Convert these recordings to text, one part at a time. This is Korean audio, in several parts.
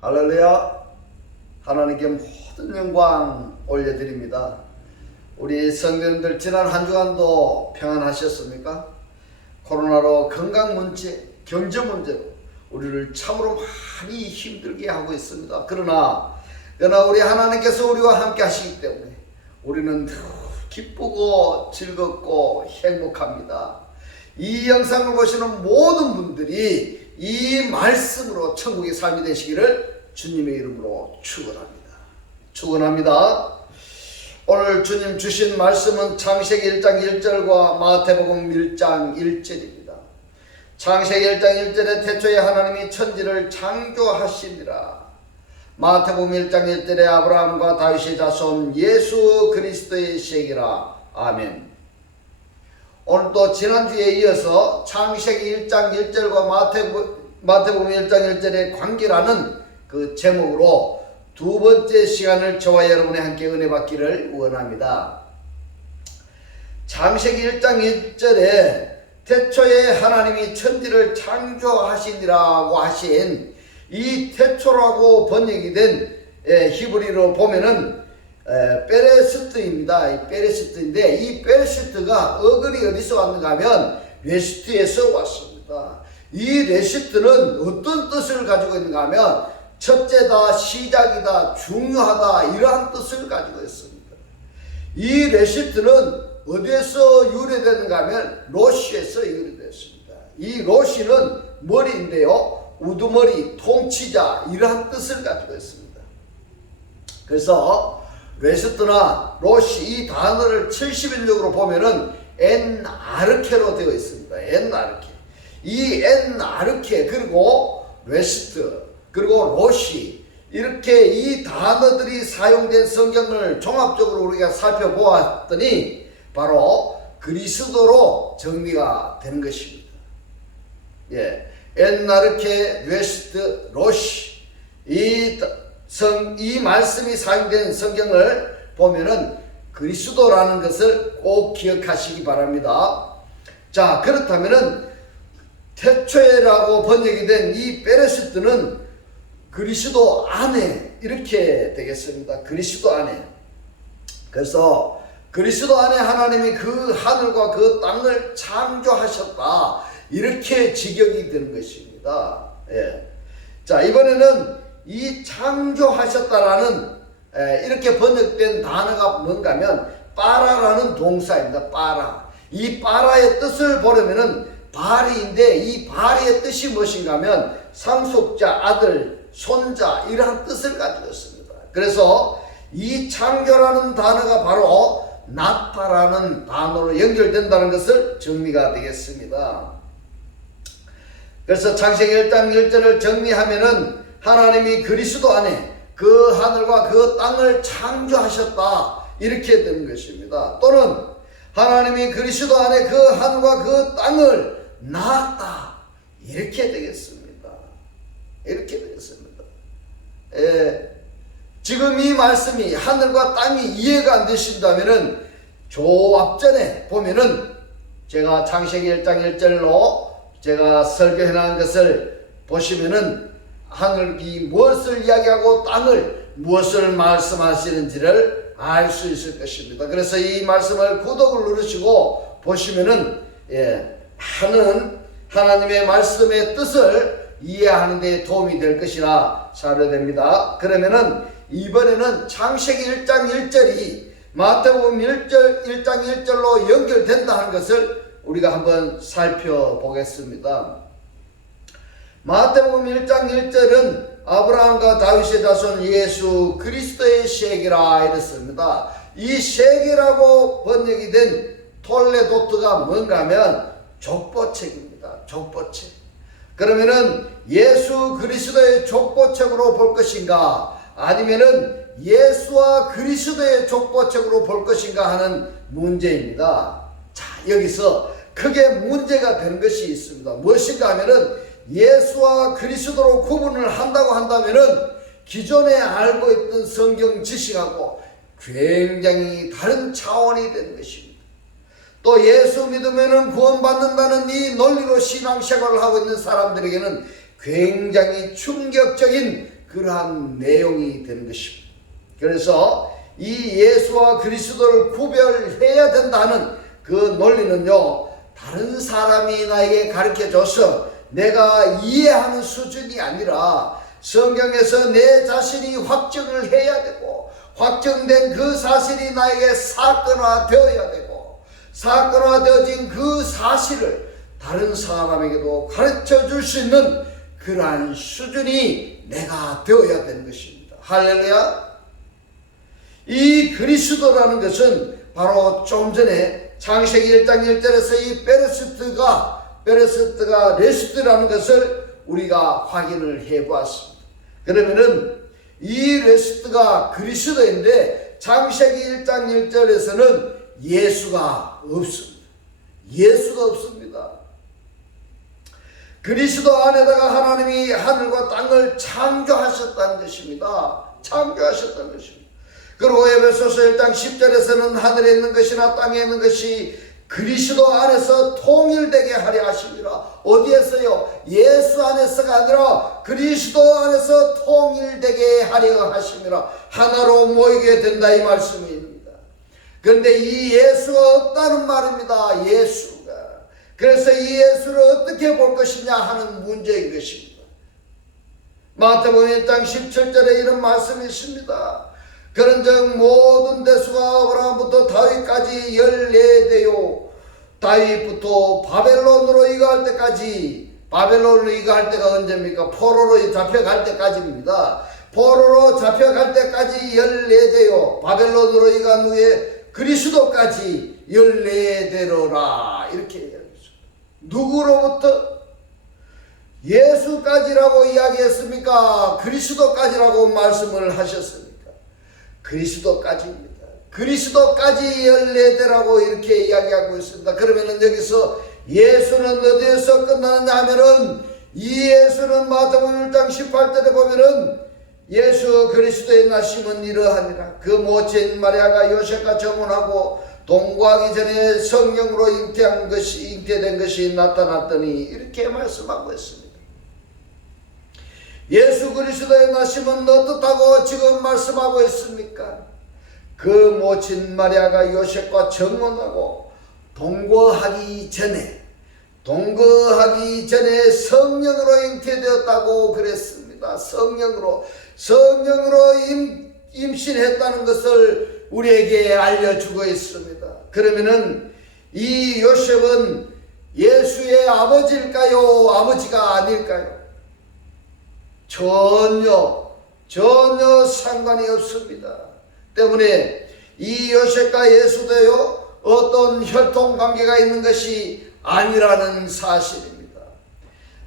할렐루야. 하나님께 모든 영광 올려드립니다. 우리 성도님들 지난 한 주간도 평안하셨습니까? 코로나로 건강 문제, 경제 문제로 우리를 참으로 많이 힘들게 하고 있습니다. 그러나 우리 하나님께서 우리와 함께 하시기 때문에 우리는 늘 기쁘고 즐겁고 행복합니다. 이 영상을 보시는 모든 분들이 이 말씀으로 천국의 삶이 되시기를 주님의 이름으로 축원합니다. 오늘 주님 주신 말씀은 창세기 1장 1절과 마태복음 1장 1절입니다. 창세기 1장 1절에 태초에 하나님이 천지를 창조하시니라. 마태복음 1장 1절에 아브라함과 다윗의 자손 예수 그리스도의 시기라. 아멘. 오늘도 지난주에 이어서 창세기 1장 1절과 마태복음 1장 1절의 관계라는 그 제목으로 두 번째 시간을 저와 여러분이 함께 은혜 받기를 원합니다. 창세기 1장 1절에 태초에 하나님이 천지를 창조하시니라고 하신 이 태초라고 번역이 된 히브리로 보면은 베레시트입니다. 베레시트인데 이 베레시트가 어근이 어디서 왔는가 하면 레시트에서 왔습니다. 이 레시트는 어떤 뜻을 가지고 있는가 하면 첫째다, 시작이다, 중요하다 이러한 뜻을 가지고 있습니다. 이 레시트는 어디에서 유래되는가 하면 로시에서 유래됐습니다. 이 로시는 머리인데요, 우두머리, 통치자 이러한 뜻을 가지고 있습니다. 그래서 레시트나 로시 이 단어를 70인력으로 보면은 엔아르케로 되어 있습니다. 엔아르케. 이 엔아르케 그리고 레시트 그리고 로시 이렇게 이 단어들이 사용된 성경을 종합적으로 우리가 살펴보았더니 바로 그리스도로 정리가 되는 것입니다. 엔아르케, 레시트, 로시 이 말씀이 사용된 성경을 보면은 그리스도라는 것을 꼭 기억하시기 바랍니다. 자, 그렇다면은 태초에라고 번역이 된 이 베레시트는 그리스도 안에 이렇게 되겠습니다. 그리스도 안에. 그래서 그리스도 안에 하나님이 그 하늘과 그 땅을 창조하셨다 이렇게 직역이 되는 것입니다. 자, 이번에는 이 창조하셨다라는 이렇게 번역된 단어가 뭔가 하면 빠라라는 동사입니다. 빠라. 이 빠라의 뜻을 보려면은 바리인데 이 바리의 뜻이 무엇인가 하면 상속자, 아들, 손자 이러한 뜻을 가지고 있습니다. 그래서 이 창조라는 단어가 바로 나타라는 단어로 연결된다는 것을 정리가 되겠습니다. 그래서 창세기 1장 1절을 정리하면은 하나님이 그리스도 안에 그 하늘과 그 땅을 창조하셨다 이렇게 되는 것입니다. 또는 하나님이 그리스도 안에 그 하늘과 그 땅을 낳았다 이렇게 되겠습니다. 이렇게 되겠습니다. 지금 이 말씀이 하늘과 땅이 이해가 안 되신다면은 조 앞전에 보면은 제가 창세기 1장 1절로 제가 설교해 놓은 것을 보시면은 하늘이 무엇을 이야기하고 땅을 무엇을 말씀하시는지를 알 수 있을 것입니다. 그래서 이 말씀을 구독을 누르시고 보시면은 하는 하나님의 말씀의 뜻을 이해하는 데 도움이 될 것이라 자료됩니다. 그러면은 이번에는 창세기 1장 1절이 마태복음 1장 1절로 연결된다는 것을 우리가 한번 살펴보겠습니다. 마태복음 1장 1절은 아브라함과 다윗의 자손 예수 그리스도의 세계라 이랬습니다. 이 세계라고 번역이 된 톨레도트가 뭔가 하면 족보책입니다. 족보책. 그러면은 예수 그리스도의 족보책으로 볼 것인가 아니면은 예수와 그리스도의 족보책으로 볼 것인가 하는 문제입니다. 자, 여기서 크게 문제가 되는 것이 있습니다. 무엇인가 하면은 예수와 그리스도로 구분을 한다고 한다면은 기존에 알고 있던 성경 지식하고 굉장히 다른 차원이 되는 것입니다. 또 예수 믿으면은 구원받는다는 이 논리로 신앙생활을 하고 있는 사람들에게는 굉장히 충격적인 그러한 내용이 되는 것입니다. 그래서 이 예수와 그리스도를 구별해야 된다는 그 논리는요, 다른 사람이 나에게 가르쳐줘서 내가 이해하는 수준이 아니라 성경에서 내 자신이 확증을 해야 되고, 확정된 그 사실이 나에게 사건화되어야 되고, 사건화되어진 그 사실을 다른 사람에게도 가르쳐 줄 수 있는 그러한 수준이 내가 되어야 되는 것입니다. 할렐루야. 이 그리스도라는 것은 바로 좀 전에 창세기 1장 1절에서 이 베레스트가 레스트라는 것을 우리가 확인을 해 보았습니다. 그러면은 이 레스트가 그리스도인데 창세기 1장 1절에서는 예수가 없습니다. 예수가 없습니다. 그리스도 안에다가 하나님이 하늘과 땅을 창조하셨다는 것입니다. 창조하셨다는 것입니다. 그리고 에베소서 1장 10절에서는 하늘에 있는 것이나 땅에 있는 것이 그리스도 안에서 통일되게 하려 하십니다. 어디에서요? 예수 안에서가 아니라 그리스도 안에서 통일되게 하려 하십니다. 하나로 모이게 된다, 이 말씀입니다. 그런데 이 예수가 없다는 말입니다. 예수가. 그래서 이 예수를 어떻게 볼 것이냐 하는 문제인 것입니다. 마태복음 1장 17절에 이런 말씀이 있습니다. 그런즉 모든 대수가 아브라함부터 다윗까지 14대요. 다윗부터 바벨론으로 이가할 때까지, 바벨론으로 이가할 때가 언제입니까? 포로로 잡혀갈 때까지입니다. 포로로 잡혀갈 때까지 14대요. 바벨론으로 이간 후에 그리스도까지 14대로라. 이렇게 얘기합니다. 누구로부터? 예수까지라고 이야기했습니까? 그리스도까지라고 말씀을 하셨습니까? 그리스도까지입니다. 그리스도까지 14대라고 이렇게 이야기하고 있습니다. 그러면은 여기서 예수는 어디에서 끝나느냐 하면은, 이 예수는 마태복음 1장 18절에 보면은 예수 그리스도의 나심은 이러하니라. 그 모친 마리아가 요셉과 정혼하고 동거하기 전에 성령으로 잉태된 것이 나타났더니, 이렇게 말씀하고 있습니다. 예수 그리스도의 나심은 어떻다고 지금 말씀하고 있습니까? 그 모친 마리아가 요셉과 정혼하고 동거하기 전에 성령으로 잉태되었다고 그랬습니다. 성령으로 임신했다는 것을 우리에게 알려주고 있습니다. 그러면은 이 요셉은 예수의 아버지일까요? 아버지가 아닐까요? 전혀 상관이 없습니다. 때문에 이 요셉과 예수도요, 어떤 혈통관계가 있는 것이 아니라는 사실입니다.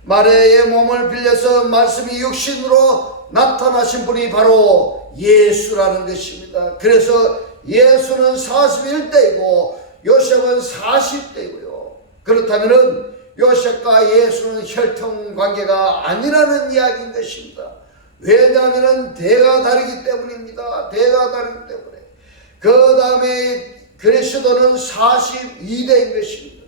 마리아의 몸을 빌려서 말씀이 육신으로 나타나신 분이 바로 예수라는 것입니다. 그래서 예수는 41대이고 요셉은 40대이고요. 그렇다면은 요셉과 예수는 혈통관계가 아니라는 이야기인 것입니다. 왜냐하면 대가 다르기 때문입니다. 대가 다르기 때문에. 그 다음에 그리스도는 42대인 것입니다.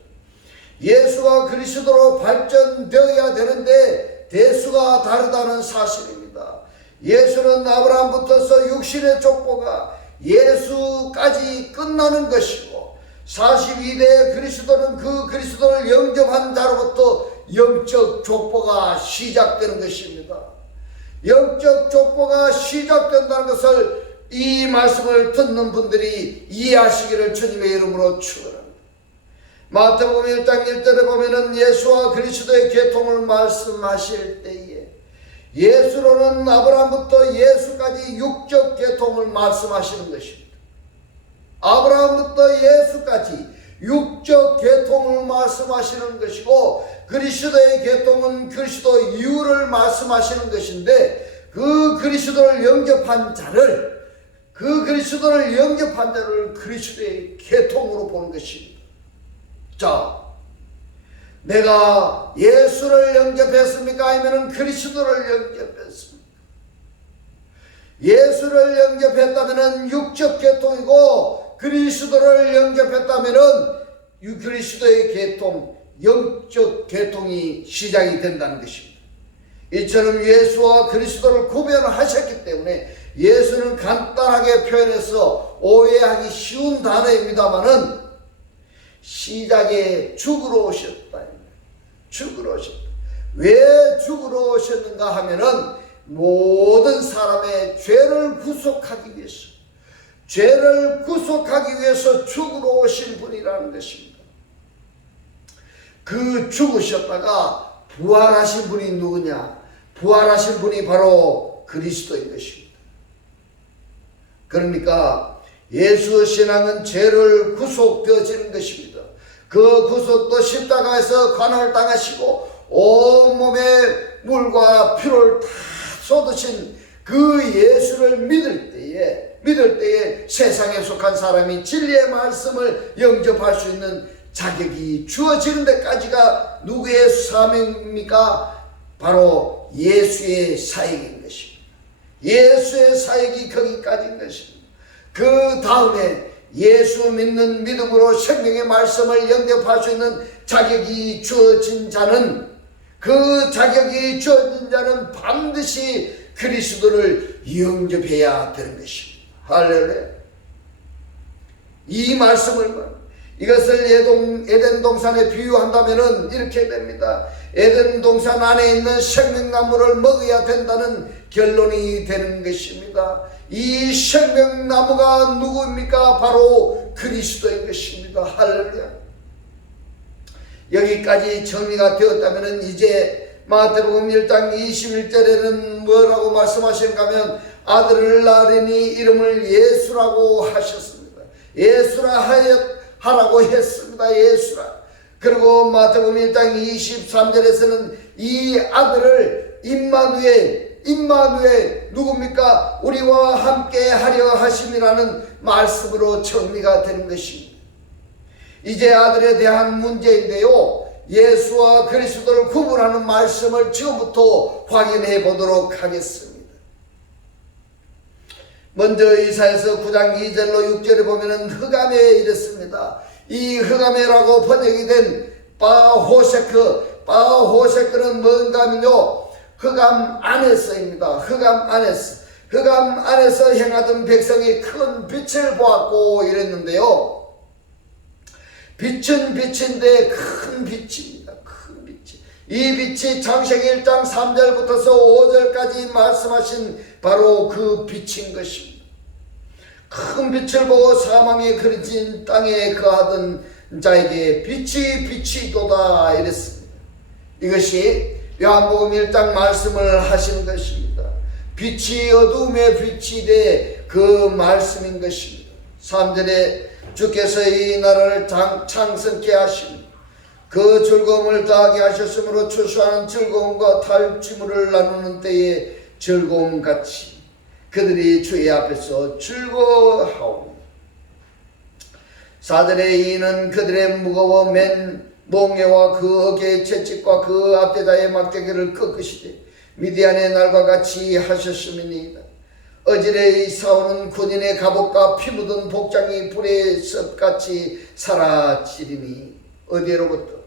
예수가 그리스도로 발전되어야 되는데 대수가 다르다는 사실입니다. 예수는 아브라함부터서 육신의 족보가 예수까지 끝나는 것이고, 42대의 그리스도는 그 그리스도를 영접한 자로부터 영적 족보가 시작되는 것입니다. 영적 족보가 시작된다는 것을 이 말씀을 듣는 분들이 이해하시기를 주님의 이름으로 축원합니다. 마태복음 1장 1절에 보면은 예수와 그리스도의 계통을 말씀하실 때에 예수로는 아브라함부터 예수까지 육적 계통을 말씀하시는 것입니다. 아브라함부터 예수까지 육적 계통을 말씀하시는 것이고, 그리스도의 계통은 그리스도 이유를 말씀하시는 것인데, 그 그리스도를 영접한 자를 그리스도의 계통으로 보는 것입니다. 자, 내가 예수를 영접했습니까? 아니면 그리스도를 영접했습니까? 예수를 영접했다면 육적 계통이고, 그리스도를 영접했다면 그리스도의 계통, 영적 계통이 시작이 된다는 것입니다. 이처럼 예수와 그리스도를 구별하셨기 때문에 예수는 간단하게 표현해서 오해하기 쉬운 단어입니다만은 시작에 죽으러 오셨다. 죽으러 오셨다. 왜 죽으러 오셨는가 하면은 모든 사람의 죄를 구속하기 위해서, 죄를 구속하기 위해서 죽으러 오신 분이라는 것입니다. 그 죽으셨다가 부활하신 분이 누구냐? 부활하신 분이 바로 그리스도인 것입니다. 그러니까 예수 신앙은 죄를 구속되어지는 것입니다. 그 구속도 십자가에서 관할 당하시고 온몸에 물과 피를 다 쏟으신 그 예수를 믿을 때에 세상에 속한 사람이 진리의 말씀을 영접할 수 있는 자격이 주어지는 데까지가 누구의 사명입니까? 바로 예수의 사역인 것입니다. 예수의 사역이 거기까지인 것입니다. 그 다음에 예수 믿는 믿음으로 생명의 말씀을 영접할 수 있는 자격이 주어진 자는, 그 자격이 주어진 자는 반드시 그리스도를 영접해야 되는 것입니다. 할렐루야. 이 말씀을, 이것을 에덴 동산에 비유한다면 이렇게 됩니다. 에덴 동산 안에 있는 생명나무를 먹어야 된다는 결론이 되는 것입니다. 이 생명나무가 누구입니까? 바로 그리스도인 것입니다. 할렐루야. 여기까지 정리가 되었다면 이제 마태복음 1장 21절에는 뭐라고 말씀하시는가 하면 아들을 낳으니 이름을 예수라고 하셨습니다. 예수라 하라고 했습니다. 예수라. 그리고 마태복음 1장 23절에서는 이 아들을 임마누엘 누굽니까? 우리와 함께 하려 하심이라는 말씀으로 정리가 되는 것입니다. 이제 아들에 대한 문제인데요, 예수와 그리스도를 구분하는 말씀을 지금부터 확인해 보도록 하겠습니다. 먼저 이사야서 9장 2절로 6절에 보면은 흑암에 이랬습니다. 이 흑암에라고 번역이 된 바호세크는 뭔가 하면요, 흑암 안에서입니다. 흑암 안에서 행하던 백성이 큰 빛을 보았고 이랬는데요, 빛은 빛인데 큰 빛입니다. 큰 빛이. 이 빛이 창세기 1장 3절부터서 5절까지 말씀하신 바로 그 빛인 것입니다. 큰 빛을 보고 사망에 그려진 땅에 거하던 자에게 빛이도다 이랬습니다. 이것이 요한복음 1장 말씀을 하신 것입니다. 빛이 어두움의 빛이 돼 그 말씀인 것입니다. 3절에 주께서 이 나라를 창성케 하시며 그 즐거움을 더하게 하셨으므로 추수하는 즐거움과 탈취물을 나누는 때에 즐거움같이 그들이 주의 앞에서 즐거워하오. 4절에 이는 그들의 무거워 맨 몽에와 그 어깨의 채찍과 그 앞대자의 막대기를 꺾으시되 미디안의 날과 같이 하셨음이니이다. 어질에 싸우는 군인의 갑옷과 피 묻은 복장이 불의 섭같이 사라지리니, 어디로부터?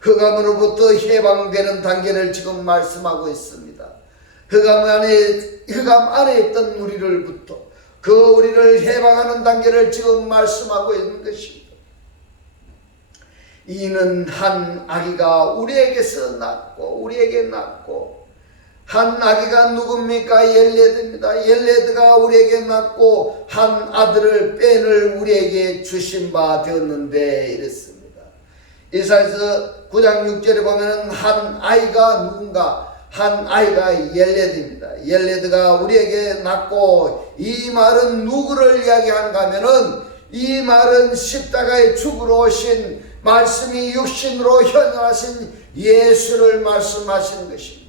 흑암으로부터 해방되는 단계를 지금 말씀하고 있습니다. 흑암 안에 있던 우리를부터 그 우리를 해방하는 단계를 지금 말씀하고 있는 것입니다. 이는 한 아기가 우리에게 낳고, 한 아기가 누굽니까? 옐레드입니다. 옐레드가 우리에게 낳고 한 아들을 뺀을 우리에게 주신 바 되었는데 이랬습니다. 이사야서 9장 6절에 보면 한 아이가 누군가? 한 아이가 옐레드입니다. 옐레드가 우리에게 낳고, 이 말은 누구를 이야기하는가 하면은 이 말은 십자가에 죽으러 오신, 말씀이 육신으로 현현하신 예수를 말씀하시는 것입니다.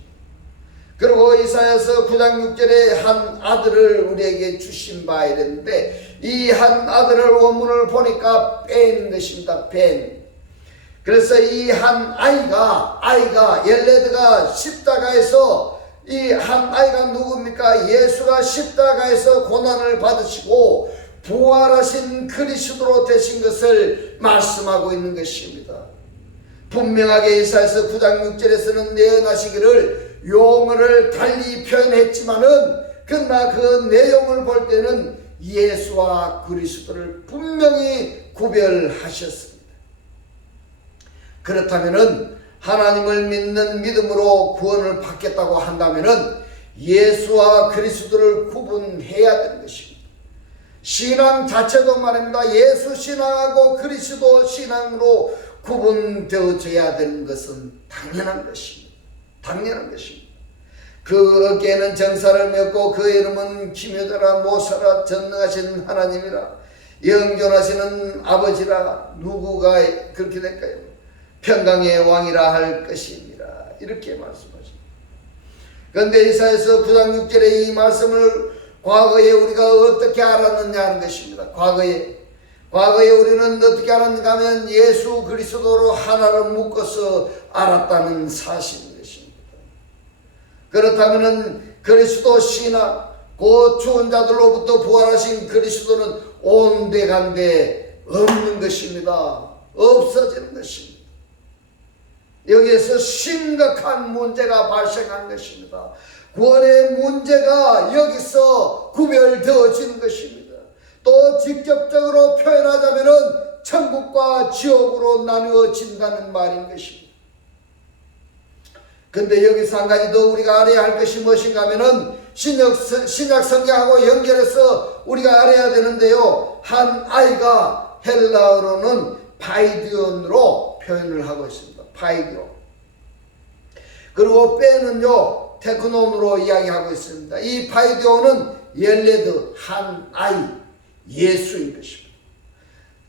그리고 이사야서 9장 6절에 한 아들을 우리에게 주신 바 이랬는데, 이 한 아들을 원문을 보니까 뺀 것입니다. 뺀. 그래서 이 한 아이가 옐레드가 십자가에서, 이 한 아이가 누굽니까? 예수가 십자가에서 고난을 받으시고 부활하신 그리스도로 되신 것을 말씀하고 있는 것입니다. 분명하게 이사야서 9장 6절에서는 예언하시기를 용어를 달리 표현했지만은 그러나 그 내용을 볼 때는 예수와 그리스도를 분명히 구별하셨습니다. 그렇다면은 하나님을 믿는 믿음으로 구원을 받겠다고 한다면은 예수와 그리스도를 구분해야 되는 것입니다. 신앙 자체도 말입니다. 예수 신앙하고 그리스도 신앙으로 구분되어져야 되는 것은 당연한 것입니다. 당연한 것입니다. 그 어깨에는 정사를 맺고 그 이름은 기묘자라 모사라 전능하신 하나님이라 영존하시는 아버지라 누구가 그렇게 될까요? 평강의 왕이라 할 것입니다. 이렇게 말씀하십니다. 그런데 이사야서 9장 6절에 이 말씀을 과거에 우리가 어떻게 알았느냐 하는 것입니다. 과거에 우리는 어떻게 알았는가 하면 예수 그리스도로 하나를 묶어서 알았다는 사실인 것입니다. 그렇다면 그리스도 신앙, 곧 죽은 자들로부터 부활하신 그리스도는 온데간데 없는 것입니다. 없어지는 것입니다. 여기에서 심각한 문제가 발생한 것입니다. 구원의 문제가 여기서 구별되어지는 것입니다. 또 직접적으로 표현하자면 천국과 지옥으로 나누어진다는 말인 것입니다. 근데 여기서 한 가지 더 우리가 알아야 할 것이 무엇인가 하면은 신약 성경하고 연결해서 우리가 알아야 되는데요. 한 아이가 헬라어로는 파이디온으로 표현을 하고 있습니다. 파이디온. 그리고 빼는요 테크논으로 이야기하고 있습니다. 이 파이디온은 옐레드 한 아이 예수인 것입니다.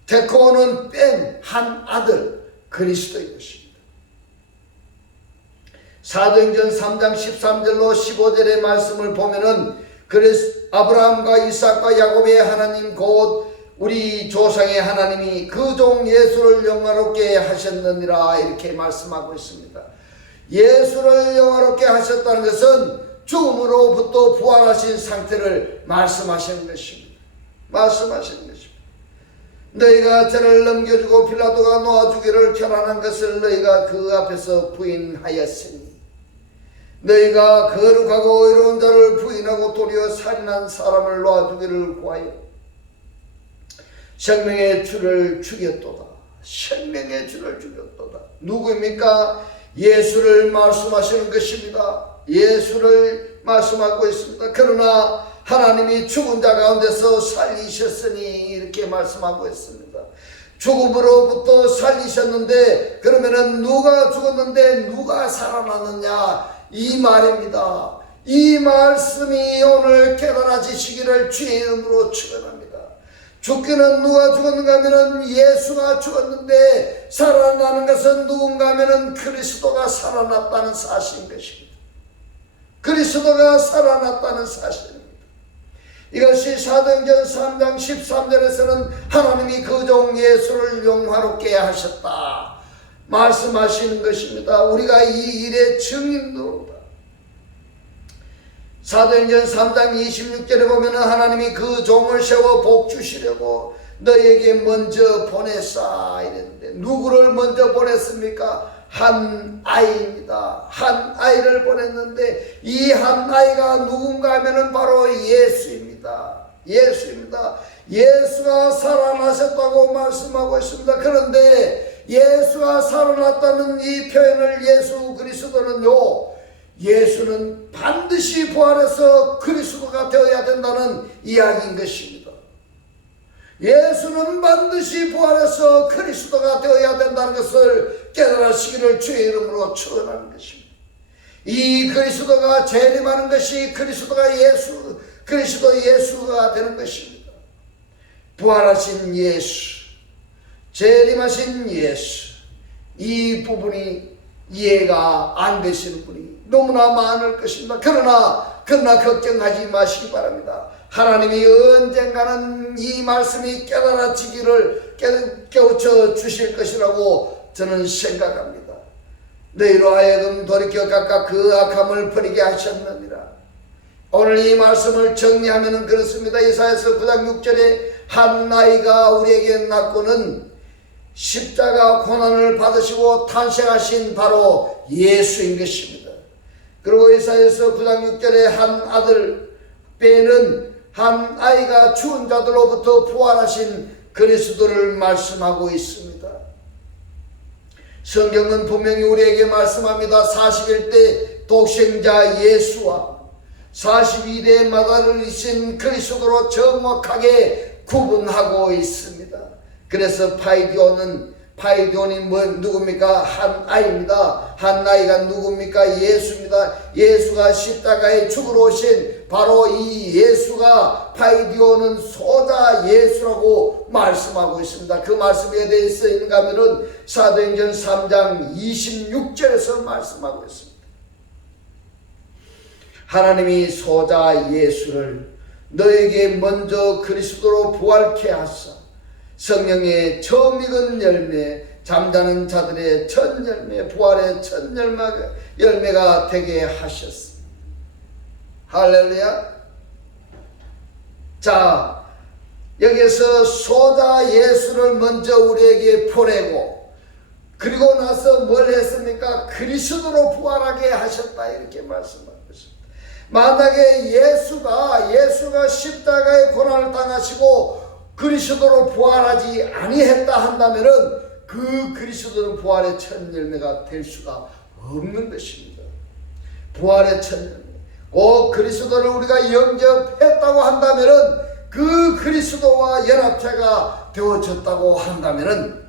테크온은 뺀 한 아들 그리스도인 것입니다. 사도행전 3장 13절로 15절의 말씀을 보면은 아브라함과 이삭과 야곱의 하나님 곧 우리 조상의 하나님이 그 종 예수를 영화롭게 하셨느니라 이렇게 말씀하고 있습니다. 예수를 영화롭게 하셨다는 것은 죽음으로부터 부활하신 상태를 말씀하시는 것입니다. 말씀하시는 것입니다. 너희가 저를 넘겨주고 빌라도가 놓아주기를 결단한 것을 너희가 그 앞에서 부인하였으니 너희가 거룩하고 의로운 자를 부인하고 도리어 살인한 사람을 놓아주기를 구하여 생명의 주를 죽였도다. 생명의 주를 죽였도다. 누구입니까? 예수를 말씀하시는 것입니다. 예수를 말씀하고 있습니다. 그러나 하나님이 죽은 자 가운데서 살리셨으니 이렇게 말씀하고 있습니다. 죽음으로부터 살리셨는데 그러면은 누가 죽었는데 누가 살아났느냐 이 말입니다. 이 말씀이 오늘 깨달아지시기를 주의 이름으로 축원합니다. 죽기는 누가 죽었는가 하면은 예수가 죽었는데 살아나는 것은 누군가 하면은 그리스도가 살아났다는 사실인 것입니다. 그리스도가 살아났다는 사실입니다. 이것이 사도행전 3장 13절에서는 하나님이 그 종 예수를 영화롭게 하셨다 말씀하시는 것입니다. 우리가 이 일의 증인으로다. 사도행전 3장 26절에 보면 하나님이 그 종을 세워 복 주시려고 너에게 먼저 보냈사 이랬는데 누구를 먼저 보냈습니까? 한 아이입니다. 한 아이를 보냈는데 이 한 아이가 누군가 하면은 바로 예수입니다. 예수입니다. 예수가 살아나셨다고 말씀하고 있습니다. 그런데 예수가 살아났다는 이 표현을 예수 그리스도는요 예수는 반드시 부활해서 그리스도가 되어야 된다는 이야기인 것입니다. 예수는 반드시 부활해서 그리스도가 되어야 된다는 것을 깨달으시기를 주의 이름으로 축원하는 것입니다. 이 그리스도가 재림하는 것이 그리스도가 그리스도 예수가 되는 것입니다. 부활하신 예수, 재림하신 예수, 이 부분이 이해가 안 되시는 분이 너무나 많을 것입니다. 그러나 걱정하지 마시기 바랍니다. 하나님이 언젠가는 이 말씀이 깨달아지기를 깨우쳐 주실 것이라고 저는 생각합니다. 너희로 하여금 돌이켜 각각 그 악함을 버리게 하셨느니라. 오늘 이 말씀을 정리하면 그렇습니다. 이사야서 9장 6절에 한 아이가 우리에게 낳고는 십자가 고난을 받으시고 탄생하신 바로 예수인 것입니다. 그리고 이사야서 9장 6절에 한 아들 빼는 한 아이가 죽은 자들로부터 부활하신 그리스도를 말씀하고 있습니다. 성경은 분명히 우리에게 말씀합니다. 41대 독생자 예수와 42대 마다를 이신 그리스도로 정확하게 구분하고 있습니다. 그래서 파이디온이 누굽니까? 한 아이입니다. 한 아이가 누굽니까? 예수입니다. 예수가 십자가에 죽으러 오신 바로 이 예수가 파이디온은 소자 예수라고 말씀하고 있습니다. 그 말씀에 대해서 있는가 하면은 사도행전 3장 26절에서 말씀하고 있습니다. 하나님이 소자 예수를 너에게 먼저 그리스도로 부활케 하사 성령의 처음 익은 열매, 잠자는 자들의 첫 열매, 부활의 첫 열매가 되게 하셨습니다. 할렐루야. 자, 여기서 소자 예수를 먼저 우리에게 보내고 그리고 나서 뭘 했습니까? 그리스도로 부활하게 하셨다 이렇게 말씀하고 있습니다. 만약에 예수가 십자가의 고난을 당하시고 그리스도로 부활하지 아니했다 한다면은 그 그리스도는 부활의 첫 열매가 될 수가 없는 것입니다. 부활의 첫 열매. 꼭 그리스도를 우리가 영접했다고 한다면은 그 그리스도와 연합체가 되어졌다고 한다면은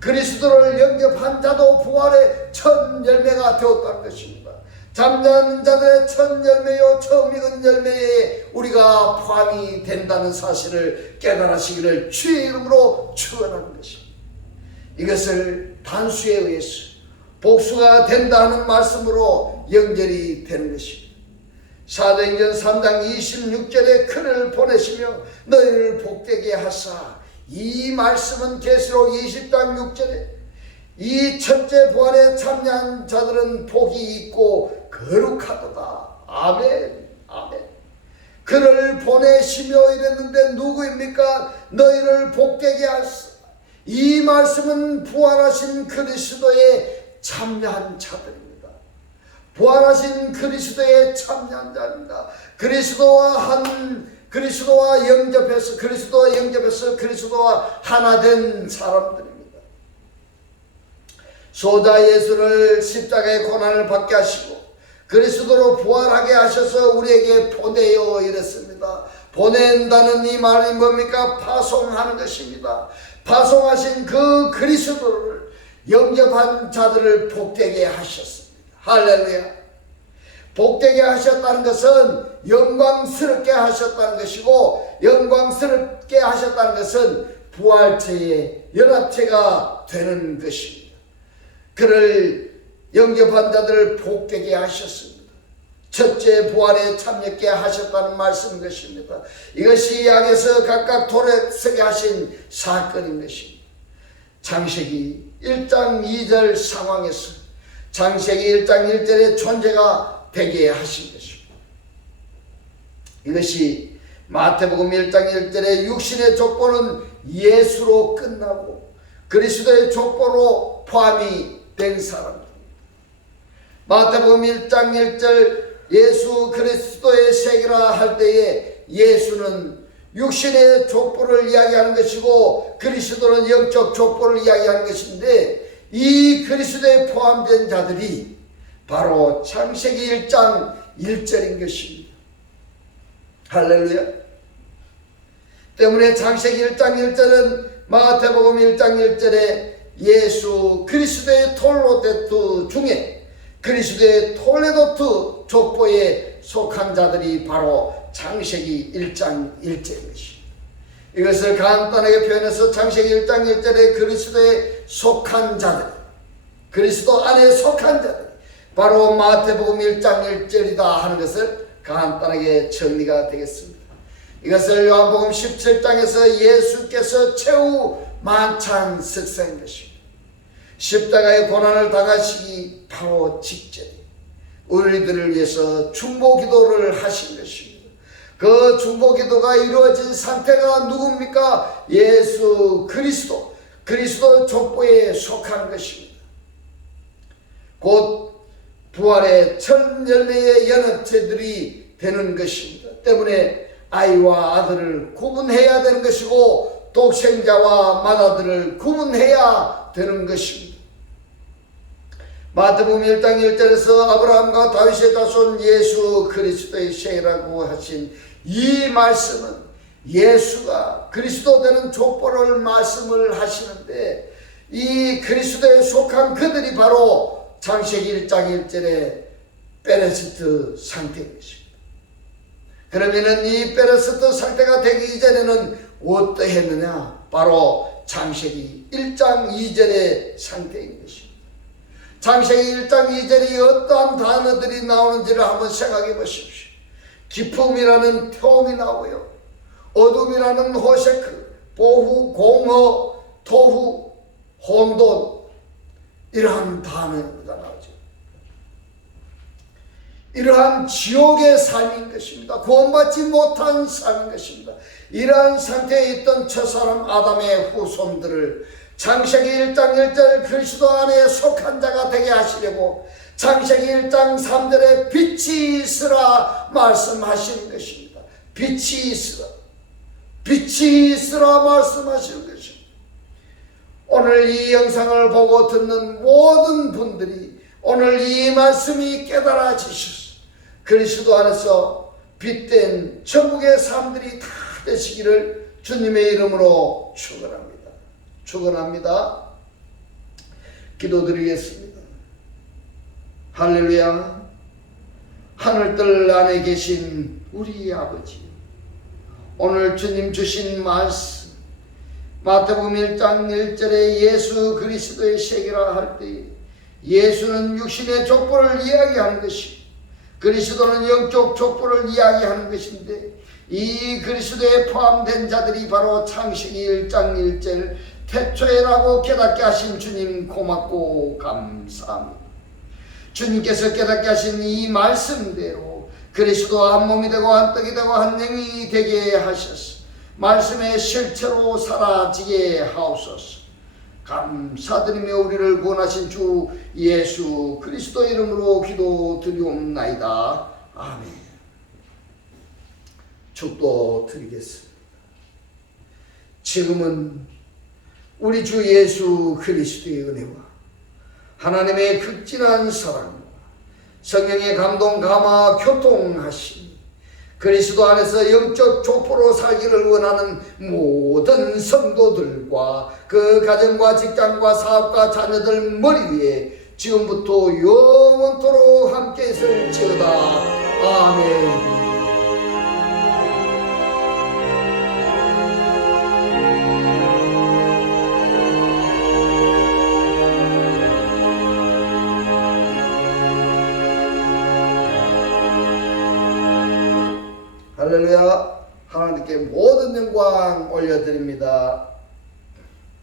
그리스도를 영접한 자도 부활의 첫 열매가 되었다는 것입니다. 잠자는 자들의 첫 열매요 처음 익은 열매에 우리가 포함이 된다는 사실을 깨달으시기를 주의 이름으로 축원하는 것입니다. 이것을 단수에 의해서 복수가 된다는 말씀으로 연결이 되는 것입니다. 사도행전 3장 26절에 그를 보내시며 너희를 복되게 하사, 이 말씀은 계시록 20장 6절에 이 첫째 부활에 참여한 자들은 복이 있고 거룩하도다. 아멘. 아멘. 그를 보내시며 이랬는데 누구입니까? 너희를 복되게 하사. 이 말씀은 부활하신 그리스도에 참여한 자들입니다. 부활하신 그리스도에 참여한 자입니다. 그리스도와 영접해서 그리스도와 하나 된 사람들입니다. 소자 예수를 십자가의 고난을 받게 하시고 그리스도로 부활하게 하셔서 우리에게 보내요 이랬습니다. 보낸다는 이 말이 뭡니까? 파송하는 것입니다. 파송하신 그 그리스도를 영접한 자들을 복되게 하셨습니다. 할렐루야. 복되게 하셨다는 것은 영광스럽게 하셨다는 것이고, 영광스럽게 하셨다는 것은 부활체의 연합체가 되는 것입니다. 그를 영접한 자들을 복되게 하셨습니다. 첫째 부활에 참여케 하셨다는 말씀인 것입니다. 이것이 약에서 각각 돌에 서게 하신 사건인 것입니다. 창세기 1장 2절 상황에서 창세기 1장 1절의 존재가 되게 하신 것입니다. 이것이 마태복음 1장 1절의 육신의 족보는 예수로 끝나고 그리스도의 족보로 포함이 된 사람입니다. 마태복음 1장 1절 예수 그리스도의 세계라 할 때에 예수는 육신의 족보를 이야기하는 것이고 그리스도는 영적 족보를 이야기하는 것인데, 이 그리스도에 포함된 자들이 바로 창세기 1장 1절인 것입니다. 할렐루야. 때문에 창세기 1장 1절은 마태복음 1장 1절에 예수 그리스도의 톨로데트 중에 그리스도의 톨레도트 족보에 속한 자들이 바로 창세기 1장 1절인 것입니다. 이것을 간단하게 표현해서 창세기 1장 1절에 그리스도에 속한 자들, 그리스도 안에 속한 자들, 바로 마태복음 1장 1절이다 하는 것을 간단하게 정리가 되겠습니다. 이것을 요한복음 17장에서 예수께서 최후 만찬 석사인 것입니다. 십자가의 고난을 당하시기 바로 직전에 우리들을 위해서 중보기도를 하신 것입니다. 그 중보기도가 이루어진 상태가 누굽니까? 예수 그리스도 족보에 속한 것입니다. 곧 부활의 첫 열매의 연합체들이 되는 것입니다. 때문에 아이와 아들을 구분해야 되는 것이고 독생자와 맏아들을 구분해야 되는 것입니다. 마태복음 1장 1절에서 아브라함과 다윗의 자손 예수 그리스도의 세라고 하신 이 말씀은 예수가 그리스도 되는 족보를 말씀을 하시는데, 이 그리스도에 속한 그들이 바로 창세기 1장 1절의 베레스트 상태인 것입니다. 그러면은 이 베레스트 상태가 되기 이전에는 어떠했느냐? 바로 창세기 1장 2절의 상태인 것입니다. 창세기 1장 2절이 어떠한 단어들이 나오는지를 한번 생각해 보십시오. 기품이라는 태움이 나오고요, 어둠이라는 호세크, 보후, 공허, 토후, 혼돈, 이러한 단어가 나오죠. 이러한 지옥의 삶인 것입니다. 구원받지 못한 삶인 것입니다. 이러한 상태에 있던 첫사람 아담의 후손들을 창세기 1장 1절 그리스도 안에 속한 자가 되게 하시려고 창세기 1장 3절에 빛이 있으라 말씀하시는 것입니다. 빛이 있으라, 빛이 있으라 말씀하시는 것입니다. 오늘 이 영상을 보고 듣는 모든 분들이 오늘 이 말씀이 깨달아지셔서 그리스도 안에서 빛된 천국의 삶들이 다 되시기를 주님의 이름으로 축원합니다. 축원합니다. 기도드리겠습니다. 할렐루야. 하늘들 안에 계신 우리 아버지, 오늘 주님 주신 말씀 마태복음 1장 1절에 예수 그리스도의 세계라 할 때 예수는 육신의 족보를 이야기하는 것이고 그리스도는 영적 족보를 이야기하는 것인데, 이 그리스도에 포함된 자들이 바로 창세기 1장 1절 태초에라고 깨닫게 하신 주님 고맙고 감사합니다. 주님께서 깨닫게 하신 이 말씀대로 그리스도와 한 몸이 되고 한 떡이 되고 한 영이 되게 하셔서 말씀의 실체로 사라지게 하옵소서. 감사드리며 우리를 구원하신 주 예수 그리스도 이름으로 기도드리옵나이다. 아멘. 축도드리겠습니다. 지금은 우리 주 예수 그리스도의 은혜와 하나님의 극진한 사랑과 성령의 감동 감화 교통하심, 그리스도 안에서 영적 족보로 살기를 원하는 모든 성도들과 그 가정과 직장과 사업과 자녀들 머리 위에 지금부터 영원토록 함께 있을지어다. 아멘. 할렐루야. 하나님께 모든 영광 올려드립니다.